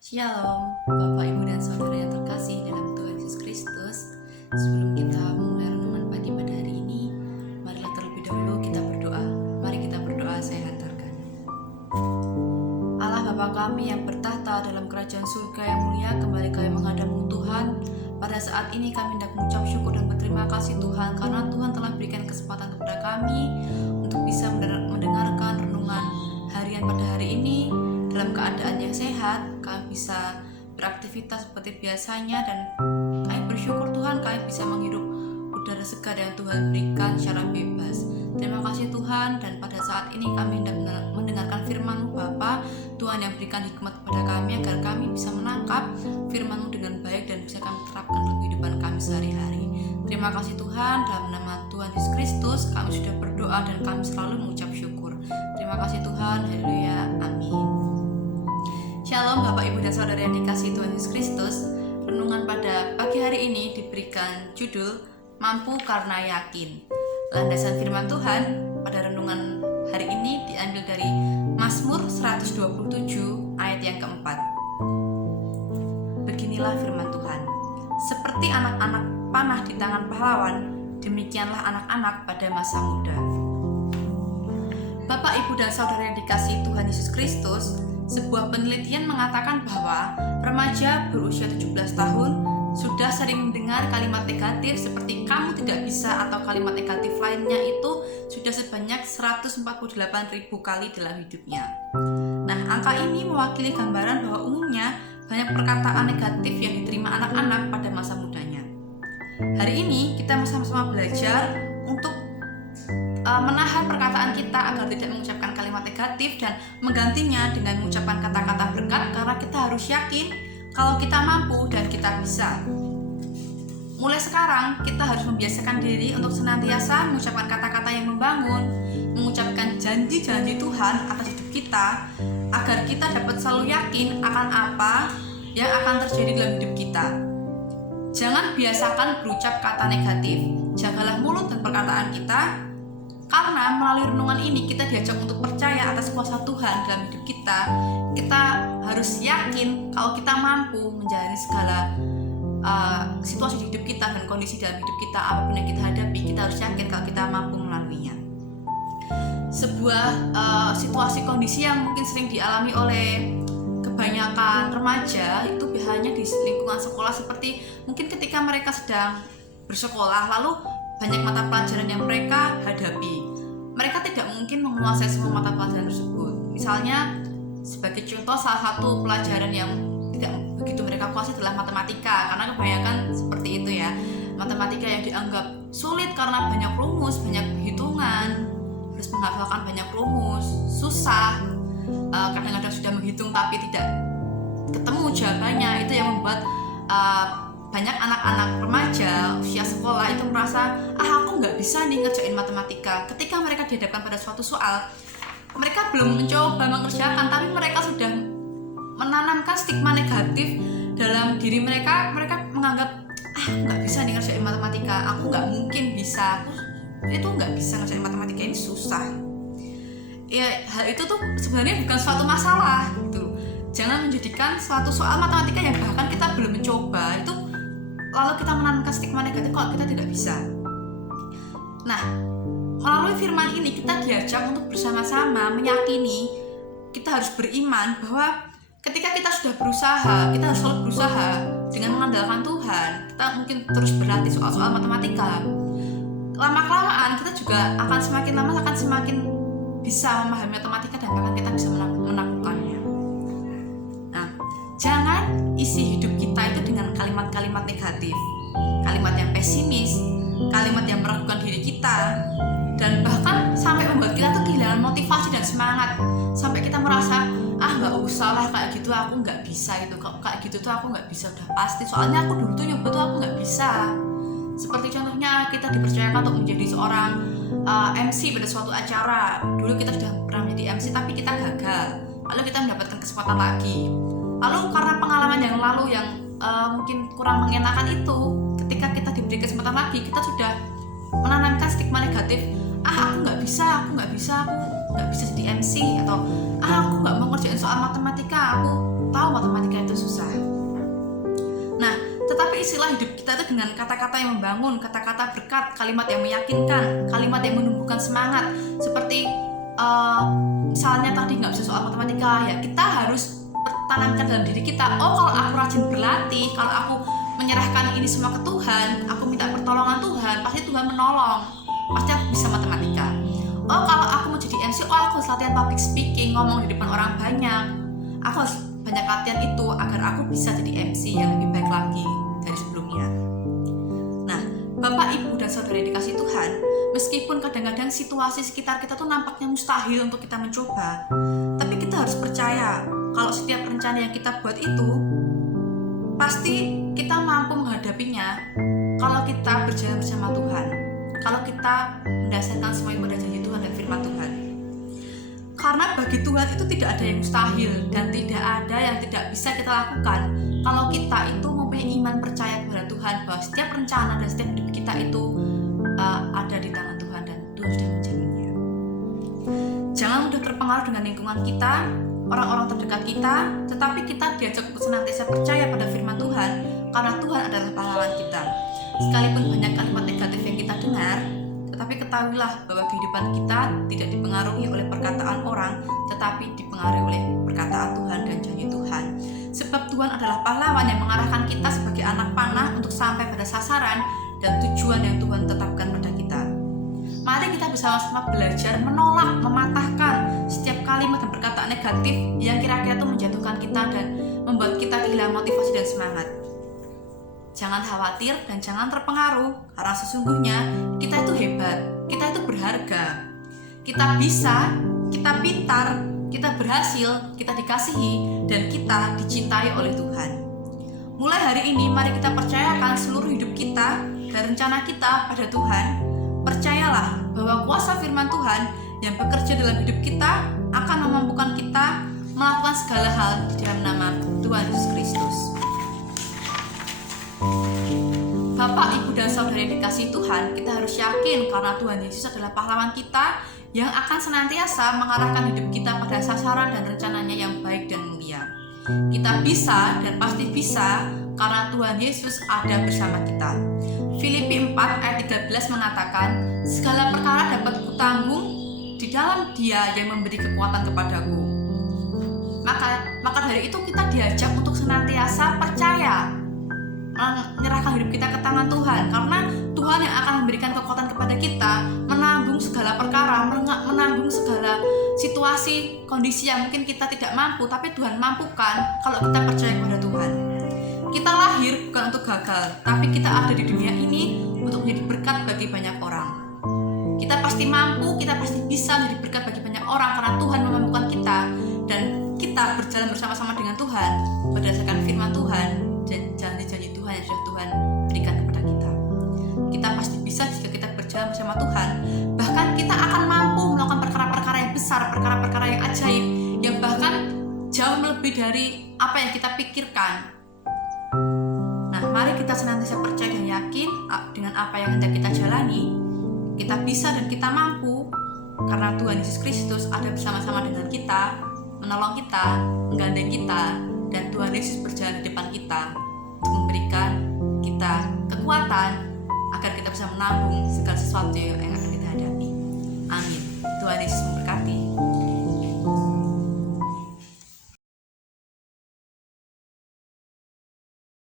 Shalom, Bapak, Ibu, dan Saudara yang terkasih dalam Tuhan Yesus Kristus. Sebelum kita memulai renungan pagi pada hari ini, marilah terlebih dahulu kita berdoa. Mari kita berdoa, saya hantarkan. Allah Bapa kami yang bertahta dalam kerajaan surga yang mulia, kembali kami menghadap-Mu Tuhan. Pada saat ini kami hendak mengucap syukur dan berterima kasih Tuhan, karena Tuhan telah berikan kesempatan kepada kami untuk bisa mendengarkan renungan harian pada hari ini dalam keadaan yang sehat. Kami bisa beraktivitas seperti biasanya, dan kami bersyukur Tuhan kami bisa menghirup udara segar yang Tuhan berikan secara bebas. Terima kasih Tuhan, dan pada saat ini kami hendak mendengarkan firman-Mu Bapa. Tuhan yang berikan hikmat kepada kami agar kami bisa menangkap firman-Mu dengan baik dan bisa kami terapkan dalam kehidupan kami sehari-hari. Terima kasih Tuhan, dalam nama Tuhan Yesus Kristus kami sudah berdoa dan kami selalu mengucap syukur. Terima kasih Tuhan, haleluya, amin. Shalom Bapak, Ibu, dan Saudara yang dikasihi Tuhan Yesus Kristus. Renungan pada pagi hari ini diberikan judul Mampu Karena Yakin. Landasan firman Tuhan pada renungan hari ini diambil dari Mazmur 127 ayat yang keempat. Beginilah firman Tuhan: seperti anak-anak panah di tangan pahlawan, demikianlah anak-anak pada masa muda. Bapak, Ibu, dan Saudara yang dikasihi Tuhan Yesus Kristus, sebuah penelitian mengatakan bahwa remaja berusia 17 tahun sudah sering mendengar kalimat negatif seperti kamu tidak bisa atau kalimat negatif lainnya itu sudah sebanyak 148.000 kali dalam hidupnya. Nah, angka ini mewakili gambaran bahwa umumnya banyak perkataan negatif yang diterima anak-anak pada masa mudanya. Hari ini kita sama-sama belajar untuk menahan perkataan kita agar tidak mengucapkan kalimat negatif dan menggantinya dengan mengucapkan kata-kata berkat, karena kita harus yakin kalau kita mampu dan kita bisa. Mulai sekarang kita harus membiasakan diri untuk senantiasa mengucapkan kata-kata yang membangun, mengucapkan janji-janji Tuhan atas hidup kita, agar kita dapat selalu yakin akan apa yang akan terjadi dalam hidup kita. Jangan biasakan berucap kata negatif, jagalah mulut dan perkataan kita, karena melalui renungan ini kita diajak untuk percaya atas kuasa Tuhan dalam hidup kita. Kita harus yakin kalau kita mampu menjalani segala situasi di hidup kita dan kondisi dalam hidup kita, apapun yang kita hadapi, kita harus yakin kalau kita mampu melaluinya. Sebuah situasi kondisi yang mungkin sering dialami oleh kebanyakan remaja itu biasanya di lingkungan sekolah, seperti mungkin ketika mereka sedang bersekolah lalu banyak mata pelajaran yang mereka hadapi. Mereka tidak mungkin menguasai semua mata pelajaran tersebut. Misalnya, sebagai contoh, salah satu pelajaran yang tidak begitu mereka kuasai adalah matematika, karena kebanyakan seperti itu ya. Matematika yang dianggap sulit karena banyak rumus, banyak hitungan, terus menghafalkan banyak rumus, susah. Kadang-kadang sudah menghitung tapi tidak ketemu jawabannya. Itu yang membuat banyak anak-anak remaja usia sekolah itu merasa aku nggak bisa nih ngerjain matematika. Ketika mereka dihadapkan pada suatu soal, mereka belum mencoba mengerjakan, tapi mereka sudah menanamkan stigma negatif dalam diri mereka. Mereka menganggap aku nggak bisa nih ngerjain matematika, aku nggak mungkin bisa, itu nggak bisa ngerjain matematika, ini susah. Ya, hal itu tuh sebenarnya bukan suatu masalah gitu. Jangan menjadikan suatu soal matematika yang bahkan kita belum mencoba itu lalu kita menanamkan stigma negatif kalau kita tidak bisa. Nah, melalui firman ini kita diajak untuk bersama-sama meyakini, kita harus beriman bahwa ketika kita sudah berusaha, kita harus selalu berusaha dengan mengandalkan Tuhan. Kita mungkin terus berlatih soal-soal matematika. Lama-kelamaan kita juga akan semakin bisa memahami matematika dan bahkan kita bisa menaklukkannya. Nah, jangan isi hidup kita itu dengan kalimat-kalimat negatif, kalimat yang pesimis, kalimat yang meragukan diri kita, dan bahkan sampai membuat kita tuh kehilangan motivasi dan semangat, sampai kita merasa nggak usah lah kayak gitu, aku nggak bisa itu, kayak gitu tuh aku nggak bisa, udah pasti, soalnya aku dulu tuh nyoba tuh aku nggak bisa. Seperti contohnya kita dipercayakan untuk menjadi seorang MC pada suatu acara. Dulu kita sudah pernah menjadi MC tapi kita gagal, lalu kita mendapatkan kesempatan lagi. Lalu karena pengalaman yang lalu yang mungkin kurang mengenakan itu, ketika kita diberi kesempatan lagi, kita sudah menanamkan stigma negatif, aku nggak bisa jadi MC, atau aku nggak mau ngerjain soal matematika, aku tahu matematika itu susah. Nah, tetapi istilah hidup kita itu dengan kata-kata yang membangun, kata-kata berkat, kalimat yang meyakinkan, kalimat yang menumbuhkan semangat. Seperti misalnya tadi nggak bisa soal matematika, ya kita harus tanamkan dalam diri kita, oh kalau aku rajin berlatih, kalau aku menyerahkan ini semua ke Tuhan, aku minta pertolongan Tuhan, pasti Tuhan menolong, pasti aku bisa matematika. Oh kalau aku mau jadi MC, oh aku harus latihan public speaking, ngomong di depan orang banyak, aku harus banyak latihan itu agar aku bisa jadi MC yang lebih baik lagi dari sebelumnya. Nah, Bapak, Ibu, dan Saudara yang dikasihi Tuhan, meskipun kadang-kadang situasi sekitar kita tuh nampaknya mustahil untuk kita mencoba, tapi kita harus percaya kalau setiap rencana yang kita buat itu pasti kita mampu menghadapinya kalau kita berjalan bersama Tuhan, kalau kita mendasarkan semua pada janji Tuhan dan firman Tuhan. Karena bagi Tuhan itu tidak ada yang mustahil dan tidak ada yang tidak bisa kita lakukan kalau kita itu mempunyai iman percaya kepada Tuhan bahwa setiap rencana dan setiap hidup kita itu ada di tangan Tuhan dan Tuhan sudah menjaminnya. Jangan mudah terpengaruh dengan lingkungan kita, orang-orang terdekat kita, tetapi kita diajak untuk senantiasa percaya pada firman Tuhan karena Tuhan adalah pahlawan kita. Sekalipun banyak kalimat negatif yang kita dengar, tetapi ketahuilah bahwa kehidupan kita tidak dipengaruhi oleh perkataan orang, tetapi dipengaruhi oleh perkataan Tuhan dan janji Tuhan. Sebab Tuhan adalah pahlawan yang mengarahkan kita sebagai anak panah untuk sampai pada sasaran dan tujuan yang Tuhan tetapkan pada kita. Mari kita bersama-sama belajar menolak, mematahkan setiap kalimat dan perkataan negatif yang kira-kira itu menjatuhkan kita dan membuat kita kehilangan motivasi dan semangat. Jangan khawatir dan jangan terpengaruh, karena sesungguhnya kita itu hebat, kita itu berharga, kita bisa, kita pintar, kita berhasil, kita dikasihi, dan kita dicintai oleh Tuhan. Mulai hari ini mari kita percayakan seluruh hidup kita dan rencana kita pada Tuhan. Percayalah bahwa kuasa firman Tuhan yang bekerja dalam hidup kita akan memampukan kita melakukan segala hal di dalam nama Tuhan Yesus Kristus. Bapak, Ibu, dan Saudara yang dikasihi Tuhan, kita harus yakin karena Tuhan Yesus adalah pahlawan kita yang akan senantiasa mengarahkan hidup kita pada sasaran dan rencananya yang baik dan mulia. Kita bisa dan pasti bisa karena Tuhan Yesus ada bersama kita. Filipi 4 ayat 13 mengatakan, segala perkara dapat kutanggung di dalam Dia yang memberi kekuatan kepadaku. Maka dari itu kita diajak untuk senantiasa percaya, menyerahkan hidup kita ke tangan Tuhan, karena Tuhan yang akan memberikan kekuatan kepada kita menanggung segala perkara, menanggung segala situasi, kondisi yang mungkin kita tidak mampu, tapi Tuhan mampukan kalau kita percaya kepada Tuhan. Kita lahir bukan untuk gagal, tapi kita ada di dunia ini untuk menjadi berkat bagi banyak orang. Kita pasti mampu, kita pasti bisa menjadi berkat bagi banyak orang karena Tuhan memampukan kita, dan kita berjalan bersama-sama dengan Tuhan berdasarkan firman Tuhan dan janji-janji Tuhan yang sudah Tuhan berikan kepada kita. Kita pasti bisa jika kita berjalan bersama Tuhan. Bahkan kita akan mampu melakukan perkara-perkara yang besar, perkara-perkara yang ajaib, yang bahkan jauh lebih dari apa yang kita pikirkan. Nah, mari kita senantiasa percaya dan yakin dengan apa yang hendak kita jalani. Kita bisa dan kita mampu karena Tuhan Yesus Kristus ada bersama-sama dengan kita, menolong kita, menggandeng kita, dan Tuhan Yesus berjalan di depan kita untuk memberikan kita kekuatan agar kita bisa menanggung segala sesuatu yang akan kita hadapi. Amin. Tuhan Yesus